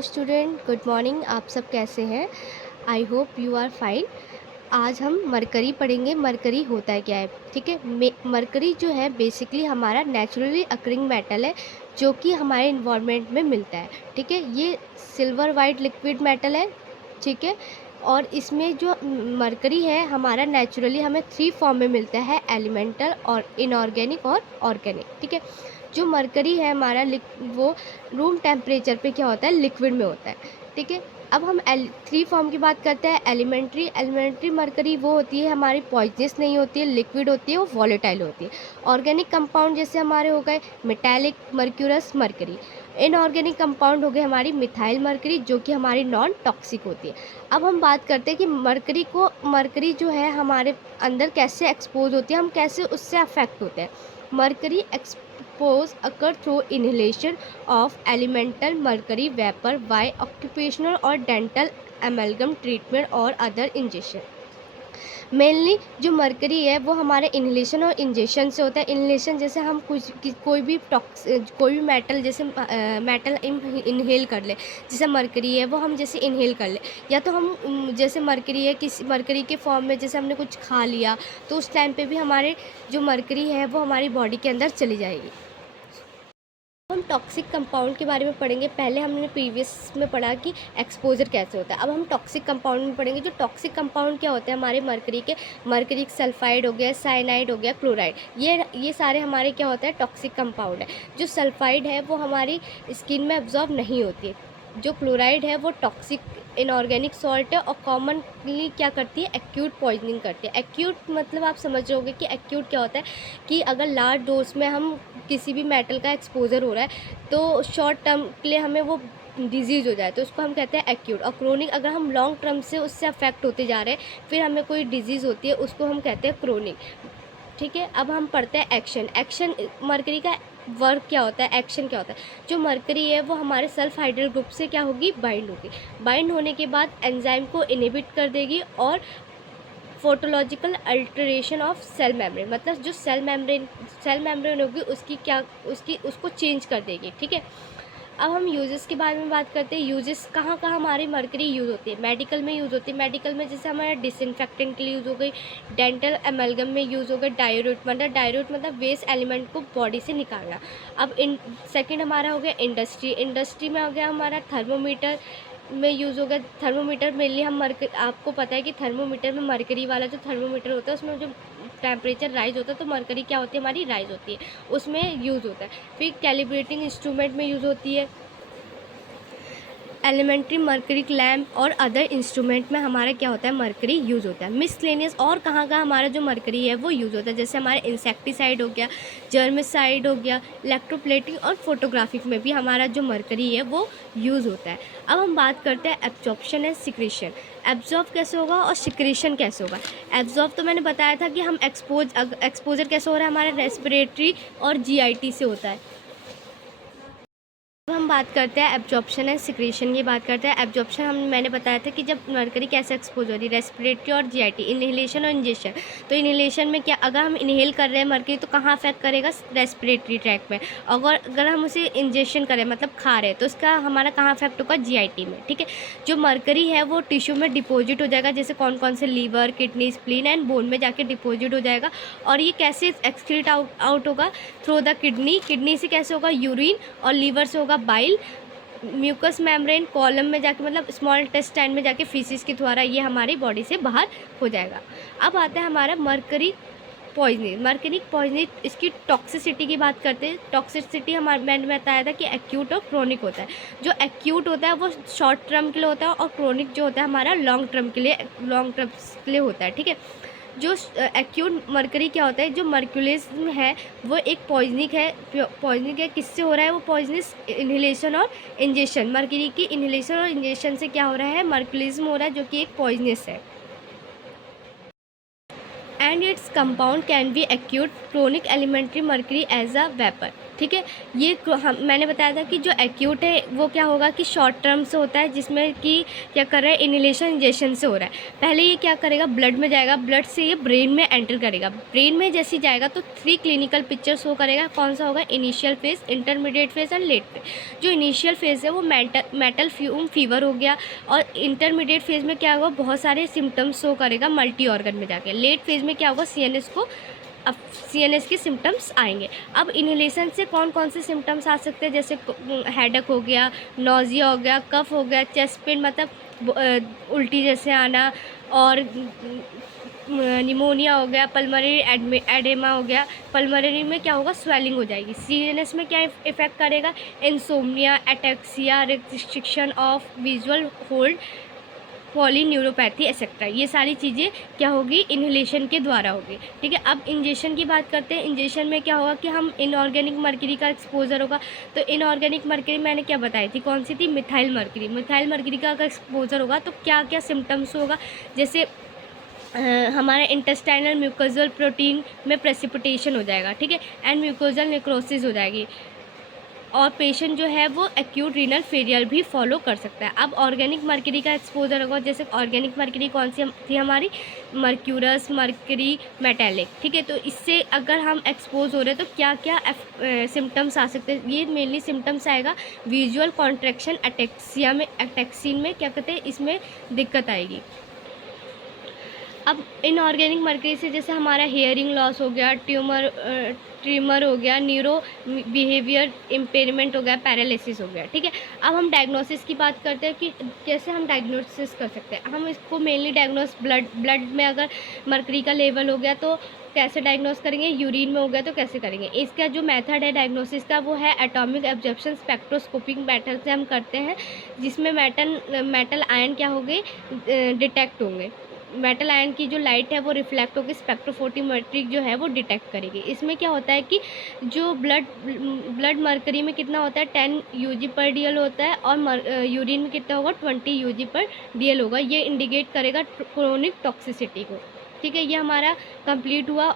Hello student, good morning. आप सब कैसे हैं? I hope you are fine. आज हम मरकरी पढ़ेंगे। मरकरी होता है क्या है, ठीक है। मरकरी जो है बेसिकली हमारा नेचुरली अकरिंग मेटल है जो कि हमारे इन्वायरमेंट में मिलता है, ठीक है। ये सिल्वर वाइट लिक्विड मेटल है, ठीक है। और इसमें जो मरकरी है हमारा नेचुरली हमें 3 फॉर्म में मिलता है, एलिमेंटल और इनऑर्गेनिक और ऑर्गेनिक, ठीक है। जो मरकरी है हमारा वो रूम टेम्परेचर पे क्या होता है, लिक्विड में होता है, ठीक है। अब हम 3 फॉर्म की बात करते हैं। एलिमेंट्री मरकरी वो होती है हमारी पॉइजनस नहीं होती है, लिक्विड होती है, वो वॉलेटाइल होती है। ऑर्गेनिक कंपाउंड जैसे हमारे हो गए metallic, mercurous, mercury. Inorganic compound हो गए हमारी मिथाइल मरकरी जो कि हमारी नॉन टॉक्सिक होती है। अब हम बात करते हैं कि मरकरी जो है हमारे अंदर कैसे एक्सपोज होती है, हम कैसे उससे अफेक्ट होते हैं। Mercury expose occur through inhalation of elemental mercury vapor by occupational or dental amalgam treatment or other injection। Mainly जो मरकरी है वो हमारे इन्हेलेशन और इंजेक्शन से होता है। इन्हेलेशन जैसे हम कोई भी मेटल जैसे मेटल इनहेल कर ले, जैसे मरकरी है वो हम जैसे इनहेल कर ले, या तो हम जैसे मरकरी है किसी मरकरी के फॉर्म में जैसे हमने कुछ खा लिया तो उस टाइम पे भी हमारे जो मरकरी है वो हमारी बॉडी के अंदर चली जाएगी। हम टॉक्सिक कंपाउंड के बारे में पढ़ेंगे। पहले हमने प्रीवियस में पढ़ा कि एक्सपोजर कैसे होता है। अब हम टॉक्सिक कंपाउंड में पढ़ेंगे। जो टॉक्सिक कंपाउंड क्या होते हैं हमारे मरकरी सल्फाइड हो गया, साइनाइड हो गया, क्लोराइड, ये सारे हमारे क्या होता है, टॉक्सिक कंपाउंड है। जो सल्फाइड है वो हमारी स्किन में एब्जॉर्ब नहीं होती है। जो क्लोराइड है वो टॉक्सिक इनऑर्गेनिक सॉल्ट है और कॉमनली क्या करती है, एक्यूट पॉइजनिंग करती है। एक्यूट मतलब आप समझ रहे होंगे कि एक्यूट क्या होता है, कि अगर लार्ज डोज में हम किसी भी मेटल का एक्सपोजर हो रहा है तो शॉर्ट टर्म के लिए हमें वो डिजीज़ हो जाए तो उसको हम कहते हैं एक्यूट। और क्रोनिक अगर हम लॉन्ग टर्म से उससे अफेक्ट होते जा रहे हैं फिर हमें कोई डिजीज़ होती है उसको हम कहते हैं क्रोनिक, ठीक है। अब हम पढ़ते हैं एक्शन मरकरी का वर्क क्या होता है, एक्शन क्या होता है। जो मरकरी है वो हमारे सल्फ हाइड्रल ग्रुप से क्या होगी, बाइंड होगी। बाइंड होने के बाद एंजाइम को इनहिबिट कर देगी और फोटोलॉजिकल अल्टरेशन ऑफ सेल मेम्ब्रेन, मतलब जो सेल मेम्ब्रेन होगी उसको चेंज कर देगी, ठीक है। अब हम यूजेस के बारे में बात करते हैं। यूजेस कहाँ कहाँ हमारी मरकरी यूज़ होती है, मेडिकल में यूज़ होती है। मेडिकल में जैसे हमारा डिसइंफेक्टेंट के लिए यूज़ हो गई, डेंटल एमलगम में यूज़ हो गई, डायरूट मतलब वेस्ट एलिमेंट को बॉडी से निकालना। अब सेकंड हमारा हो गया इंडस्ट्री में हो गया हमारा थर्मोमीटर में यूज़ हो गया। थर्मोमीटर मेनली आपको पता है कि थर्मोमीटर में मरकरी वाला जो थर्मोमीटर होता है उसमें जो टेम्परेचर राइज होता है तो मरकरी क्या होती है, हमारी राइज होती है, उसमें यूज़ होता है। फिर कैलिब्रेटिंग इंस्ट्रूमेंट में यूज़ होती है। एलिमेंट्री मरकरी लैम्प और अदर इंस्ट्रूमेंट में हमारा क्या होता है, मरकरी यूज़ होता है। मिसलेनियस और कहाँ कहाँ हमारा जो मरकरी है वो यूज़ होता है, जैसे हमारे इंसेक्टिसाइड हो गया, जर्मिसाइड हो गया, इलेक्ट्रोप्लेटिंग और फोटोग्राफिक में भी हमारा जो मरकरी है वो यूज़ होता है। अब हम बात करते हैं एब्जॉर्प्शन एंड सिक्रेशन। एब्जॉर्ब कैसे होगा और सिक्रेशन कैसे होगा। एब्जॉर्ब तो मैंने बताया था कि हम एक्सपोजर कैसे हो रहा है, हमारे रेस्पिरेटरी और जीआईटी से होता है। अब हम बात करते हैं एब्जॉर्प्शन एंड सिक्रेशन की बात करते हैं। एब्जॉर्प्शन मैंने बताया था कि जब मरकरी कैसे एक्सपोज हो रही है, रेस्पिरेटरी और जीआईटी, इनहेलेशन और इंजेक्शन। तो इनहेलेशन में क्या, अगर हम इनहेल कर रहे हैं मरकरी तो कहाँ अफेक्ट करेगा, रेस्पिरेटरी ट्रैक में। अगर हम उसे इंजेक्शन करें मतलब खा रहे हैं तो उसका हमारा कहाँ अफेक्ट होगा, जीआईटी में, ठीक है। जो मरकरी है वो टिश्यू में डिपॉजिट हो जाएगा, जैसे कौन कौन से liver, kidney, spleen and bone में जाके डिपॉजिट हो जाएगा। और ये कैसे एक्सक्रीट आउट होगा, थ्रू द किडनी से कैसे होगा, यूरिन, और लीवर से होगा बाइल, म्यूकस मेम्ब्रेन, कॉलम में जाके मतलब स्मॉल इंटेस्टाइन में जाके फीसिस के द्वारा ये हमारी बॉडी से बाहर हो जाएगा। अब आता है हमारा मरकरी पॉइजनिंग। इसकी टॉक्सिसिटी की बात करते हैं। टॉक्सिसिटी मैंने बताया था कि एक्यूट और क्रोनिक होता है। जो एक्यूट होता है वो शॉर्ट टर्म के लिए होता है और क्रोनिक जो होता है हमारा लॉन्ग टर्म के लिए होता है, ठीक है। जो एक्यूट मरकरी क्या होता है, जो मर्क्यूलिज्म है वो एक पॉइजनिक है। किससे हो रहा है वो पॉइजनस, इनहेलेशन और इंजेक्शन। मरकरी की इनहेलेशन और इंजेक्शन से क्या हो रहा है, मर्क्यूलिज्म हो रहा है जो कि एक पॉइजनस है। And it's compound can be acute chronic elementary mercury as a vapour, ठीक है। ये मैंने बताया था कि जो एक्यूट है वो क्या होगा कि शॉर्ट टर्म से होता है, जिसमें कि क्या कर रहा है, इनहेलेशन इंजेक्शन से हो रहा है। पहले ये क्या करेगा, ब्लड में जाएगा, ब्लड से ये ब्रेन में एंटर करेगा। ब्रेन में जैसे जाएगा तो 3 क्लिनिकल पिक्चर शो करेगा। कौन सा होगा, initial phase, intermediate phase and let phase. जो इनिशियल फेज़ है वो मेटल फीवर हो गया, और इंटरमीडिएट फेज़ में क्या होगा, बहुत सारे सिम्टम्स शो करेगा मल्टी ऑर्गन में जाके। लेट फेज़ में क्या होगा, सीएनएस को, अब सीएनएस के सिम्टम्स आएंगे। अब इन्हेलेशन से कौन कौन से सिम्टम्स आ सकते हैं, जैसे हेडेक हो गया, नोज़िया हो गया, कफ हो गया, चेस्ट पेन मतलब उल्टी जैसे आना, और निमोनिया हो गया, पल्मोनरी एडेमा हो गया। पल्मोनरी में क्या होगा, स्वेलिंग हो जाएगी। सीएनएस में क्या इफेक्ट करेगा, insomnia, ataxia, restriction of visual hold, polyneuropathy etcetera. ये सारी चीज़ें क्या होगी, इन्हेलेशन के द्वारा होगी। ठीक है। अब इंजेक्शन की बात करते हैं। इंजेक्शन में क्या होगा कि हम इनऑर्गेनिक मर्करी का एक्सपोजर होगा। तो इनऑर्गेनिक मर्करी मैंने क्या बताई थी, कौन सी थी, मिथाइल मर्करी। मिथाइल मर्करी का अगर एक्सपोजर होगा तो क्या क्या सिम्टम्स होगा, जैसे हमारे इंटेस्टाइनल म्यूकोजल प्रोटीन में प्रेसिपिटेशन हो जाएगा। ठीक है। एंड म्यूकोजल नेक्रोसिस हो जाएगी, और पेशेंट जो है वो एक्यूट रीनल फेलियर भी फॉलो कर सकता है। अब ऑर्गेनिक मर्करी का एक्सपोजर होगा, जैसे ऑर्गेनिक मर्करी कौन सी थी हमारी, मर्क्यूरस, मर्करी, मेटेलिक। ठीक है। तो इससे अगर हम एक्सपोज हो रहे हैं तो क्या क्या सिम्टम्स आ सकते हैं, ये मेनली सिम्टम्स आएगा विजुअल कॉन्ट्रैक्शन, अटेक्सिया में, अटेक्सिन में क्या कहते हैं, इसमें दिक्कत आएगी। अब इनऑर्गेनिक मर्करी से जैसे हमारा हेयरिंग लॉस हो गया, ट्यूमर हो गया, न्यूरो बिहेवियर इम्पेयरमेंट हो गया, पैरालिसिस हो गया। ठीक है। अब हम डायग्नोसिस की बात करते हैं कि कैसे हम डायग्नोसिस कर सकते हैं। हम इसको मेनली डायग्नोस ब्लड में अगर मर्करी का लेवल हो गया तो कैसे डायग्नोस करेंगे, यूरिन में हो गया तो कैसे करेंगे। इसका जो मेथड है डायग्नोसिस का वो है एटॉमिक ऑब्जर्वेशन स्पेक्ट्रोस्कोपिक मेथड से हम करते हैं, जिसमें मेटल आयन क्या होंगे, डिटेक्ट होंगे। मेटल आयन की जो लाइट है वो रिफ्लेक्ट होकर स्पेक्ट्रोफोटोमेट्रिक जो है वो डिटेक्ट करेगी। इसमें क्या होता है कि जो ब्लड मर्करी में कितना होता है, 10 यूजी पर डीएल होता है, और यूरिन में कितना होगा, 20 यूजी पर डीएल होगा। ये इंडिकेट करेगा क्रोनिक टॉक्सिसिटी को। ठीक है। ये हमारा कंप्लीट हुआ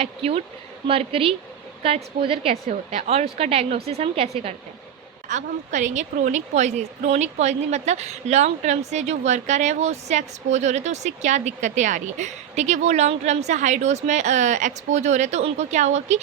एक्यूट मर्करी का एक्सपोजर कैसे होता है और उसका डायग्नोसिस हम कैसे करते हैं। अब हम करेंगे क्रोनिक पॉइजनिंग। क्रोनिक पॉइजनिंग मतलब लॉन्ग टर्म से जो वर्कर है वो उससे एक्सपोज हो रहे हैं तो उससे क्या दिक्कतें आ रही हैं। ठीक है। वो लॉन्ग टर्म से हाई डोज में एक्सपोज हो रहे हैं तो उनको क्या होगा कि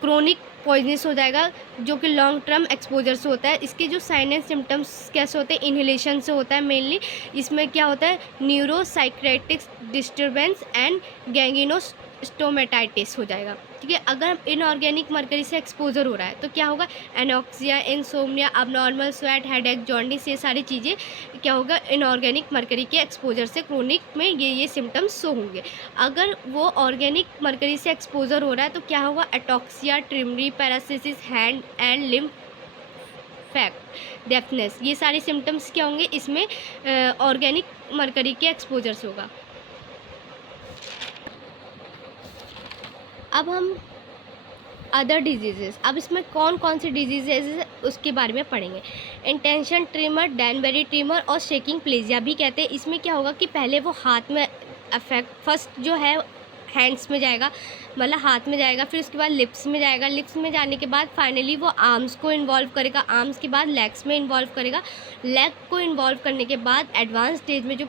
क्रोनिक पॉइजनस हो जाएगा, जो कि लॉन्ग टर्म एक्सपोजर से होता है। इसके जो साइन एंड सिम्टम्स कैसे होते हैं, इन्हेलेशन से होता है मेनली। इसमें क्या होता है, न्यूरोसाइक्रेटिक्स डिस्टर्बेंस एंड गैंगिनोस्टोमेटाइटिस हो जाएगा। ठीक है। अगर इनऑर्गेनिक मर्करी से एक्सपोजर हो रहा है तो क्या होगा, anoxia, insomnia, abnormal sweat, headache, jaundice, ये सारी चीज़ें क्या होगा, इनऑर्गेनिक मर्करी के एक्सपोजर से क्रोनिक में ये सिम्टम्स शो होंगे। अगर वो ऑर्गेनिक मर्करी से एक्सपोजर हो रहा है तो क्या होगा, ataxia, tremor, paralysis, hand and limb fact, deafness, ये सारे सिम्टम्स क्या होंगे, इसमें ऑर्गेनिक मर्करी के एक्सपोजर से होगा। अब हम अदर डिजीज़ेस, अब इसमें कौन कौन सी डिजीज़ेज उसके बारे में पढ़ेंगे। इंटेंशन ट्रिमर, डैनबेरी ट्रिमर और शेकिंग प्लेजिया भी कहते हैं। इसमें क्या होगा कि पहले वो हाथ में अफेक्ट, फर्स्ट जो है हैंड्स में जाएगा, मतलब हाथ में जाएगा, फिर उसके बाद लिप्स में जाएगा, लिप्स में जाने के बाद फाइनली वो आर्म्स को इन्वॉल्व करेगा, आर्म्स के बाद लेग्स में इन्वॉल्व करेगा, लेग को इन्वॉल्व करने के बाद एडवांस स्टेज में जो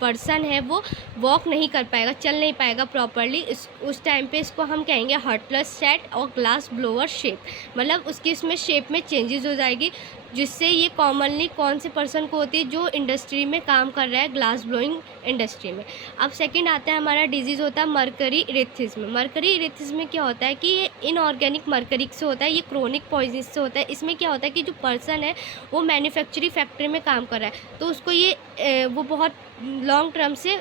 पर्सन है वो वॉक नहीं कर पाएगा, चल नहीं पाएगा प्रॉपरली। उस टाइम पे इसको हम कहेंगे हर्टलेस सेट और ग्लास ब्लोअर शेप, मतलब उसकी इसमें शेप में चेंजेस हो जाएगी, जिससे ये कॉमनली कौन से पर्सन को होती है, जो इंडस्ट्री में काम कर रहा है, ग्लास ब्लोइंग इंडस्ट्री में। अब सेकंड आता है हमारा डिजीज़ होता है मर्करी इरिथ्रिज्म। मर्करी इरिथ्रिज्म में क्या होता है कि ये इनऑर्गेनिक मर्करी से होता है, ये क्रोनिक पॉइजन से होता है। इसमें क्या होता है कि जो पर्सन है वो मैन्युफैक्चरिंग फैक्ट्री में काम कर रहा है, तो उसको ये वो बहुत लॉन्ग टर्म से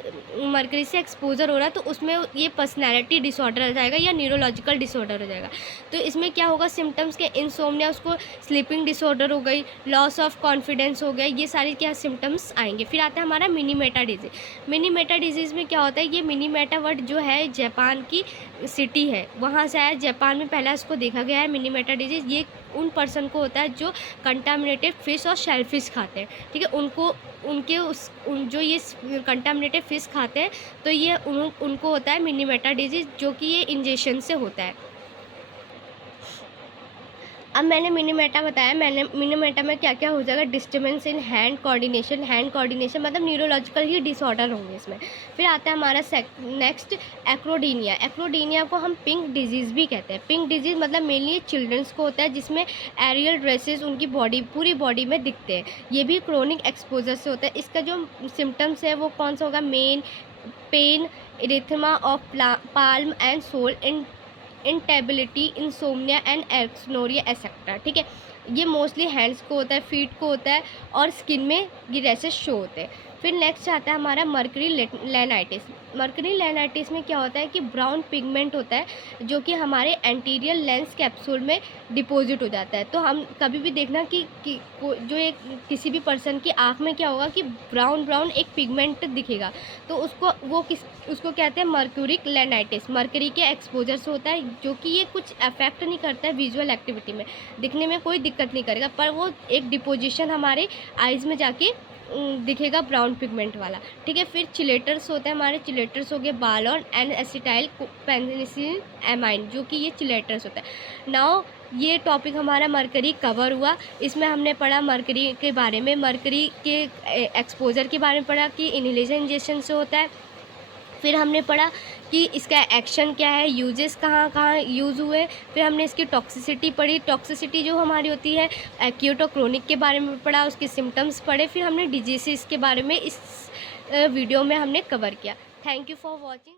मर्करी से एक्सपोजर हो रहा है, तो उसमें ये पर्सनैलिटी डिसऑर्डर आ जाएगा या न्यूरोलॉजिकल डिसऑर्डर हो जाएगा। तो इसमें क्या होगा, सिम्टम्स के इंसोम्निया, उसको स्लीपिंग डिसऑर्डर हो गई, लॉस ऑफ कॉन्फिडेंस हो गया, ये सारे क्या सिम्टम्स आएंगे। फिर आता है हमारा mini Meta disease. Mini Meta disease में क्या होता है, ये मिनी मेटा वर्ड जो है जापान की सिटी है, वहाँ से आया, जापान में पहला इसको देखा गया है मिनी मेटा डिजीज़। ये उन पर्सन को होता है जो कंटामिनेटेड फिश और शेलफिश खाते हैं। ठीक है। जो ये कंटामिनेटेड फिश खाते हैं तो ये उनको होता है मिनी मेटा डिजीज़, जो कि ये इंजेक्शन से होता है। अब मैंने मिनीमेटा बताया, मैंने मिनीमेटा में क्या-क्या हो जाएगा, डिस्टर्बेंस इन हैंड कोऑर्डिनेशन मतलब न्यूरोलॉजिकल ही डिसऑर्डर होंगे इसमें। फिर आता है हमारा नेक्स्ट एक्रोडीनिया। एक्रोडीनिया को हम पिंक डिजीज़ भी कहते हैं। पिंक डिजीज़ मतलब मेनली चिल्ड्रंस को होता है, जिसमें एरियल ड्रेसेस उनकी बॉडी पूरी बॉडी में दिखते हैं। ये भी क्रोनिक एक्सपोज़र से होता है। इसका जो सिम्पटम्स है वो कौन सा होगा, main pain, erythema of palm and sole, irritability, insomnia and एक्सनोरिया एसेक्ट्रा। ठीक है, ये मोस्टली हैंड्स को होता है, फीट को होता है और स्किन में ये रैसेस शो होते हैं। फिर नेक्स्ट आता है हमारा मर्करी लेनाइटिस। मर्करी लेनाइटिस में क्या होता है कि ब्राउन पिगमेंट होता है जो कि हमारे एंटीरियर लेंस कैप्सूल में डिपॉजिट हो जाता है। तो हम कभी भी देखना कि जो एक किसी भी पर्सन की आँख में क्या होगा कि ब्राउन एक पिगमेंट दिखेगा, तो उसको कहते हैं मर्क्यूरिक लेनाइटिस। मर्करी के एक्सपोजर से होता है, जो कि ये कुछ अफेक्ट नहीं करता है विजुअल एक्टिविटी में, दिखने में कोई दिक्कत नहीं करेगा, पर वो एक डिपोजिशन हमारे आइज़ में जाके दिखेगा ब्राउन पिगमेंट वाला। ठीक है, फिर चिलेटर्स होते हैं हमारे, चिलेटर्स हो गए बालोन एंड एसिटाइल पेनिसिलिन एमाइन, जो कि ये चिलेटर्स होता है। नाउ ये टॉपिक हमारा मरकरी कवर हुआ। इसमें हमने पढ़ा मरकरी के बारे में, मरकरी के एक्सपोजर के बारे में पढ़ा कि इनहेलेशन इंजेक्शन से होता है। फिर हमने पढ़ा कि इसका एक्शन क्या है, यूजेस कहाँ कहाँ यूज़ हुए। फिर हमने इसकी टॉक्सिसिटी पढ़ी, टॉक्सिसिटी जो हमारी होती है एक्यूट और क्रोनिक के बारे में पढ़ा, उसके सिम्टम्स पढ़े। फिर हमने डिजीज़ेस के बारे में इस वीडियो में हमने कवर किया। Thank you for watching.